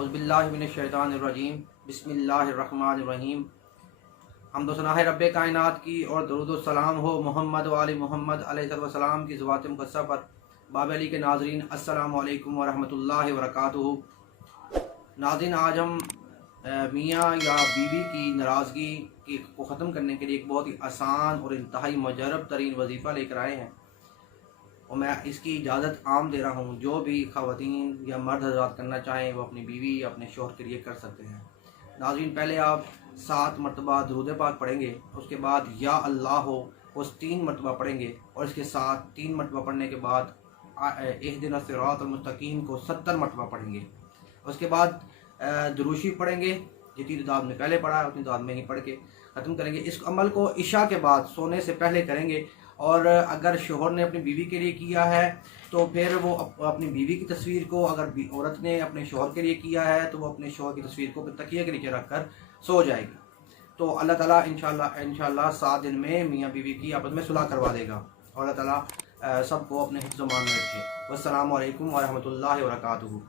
औज़ुबिल्लाहि मिनश्शैतानिर्रजीम बिस्मिल्लाहिर्रहमानिर्रहीम। हम्द व सना है रब्बे कायनात की और दरूद व सलाम हो मोहम्मद व आले मोहम्मद अलैहिस्सलाम की ज़वात मुक़द्दसा पर। बाब-ए-Ali के नाज़रीन अस्सलामु अलैकुम व रहमतुल्लाहि व बरकातुहू। नाज़रीन, आज हम मियाँ या बीवी की नाराज़गी को ख़त्म करने के लिए एक बहुत ही आसान और इंतहाई मुजरब तरीन वजीफ़ा लेकर आए हैं और मैं इसकी इजाज़त आम दे रहा हूँ। जो भी ख़वातीन या मर्द हज़रात करना चाहें वो अपनी बीवी या अपने शौहर के लिए कर सकते हैं। नाज़रीन, पहले आप 7 मरतबा दुरूद पाक पढ़ेंगे, उसके बाद या अल्लाह हो उस 3 मरतबा पढ़ेंगे और इसके साथ 3 मरतबा पढ़ने के बाद इहदिना सिरातल मुस्तकीम को 70 मरतबा पढ़ेंगे। उसके बाद दुरूशी पढ़ेंगे, जितनी तादाद में पहले पढ़ा है उतनी तादाद में ही पढ़ के ख़त्म करेंगे। इस अमल को इशा के बाद सोने से पहले करेंगे और अगर शोहर ने अपनी बीवी के लिए किया है तो फिर वो अपनी बीवी की तस्वीर को, अगर औरत ने अपने शोहर के लिए किया है तो वो अपने शोहर की तस्वीर को तकिए के नीचे रख कर सो जाएगी। तो अल्लाह ताला इंशाल्लाह 7 दिन में मियाँ बीवी की आपस में सुलह करवा देगा और अल्लाह ताला सबको अपने हिफ्ज़-ओ-मान में रखे। वस्सलामु अलैकुम व रहमतुल्लाहि व बरकातुहू।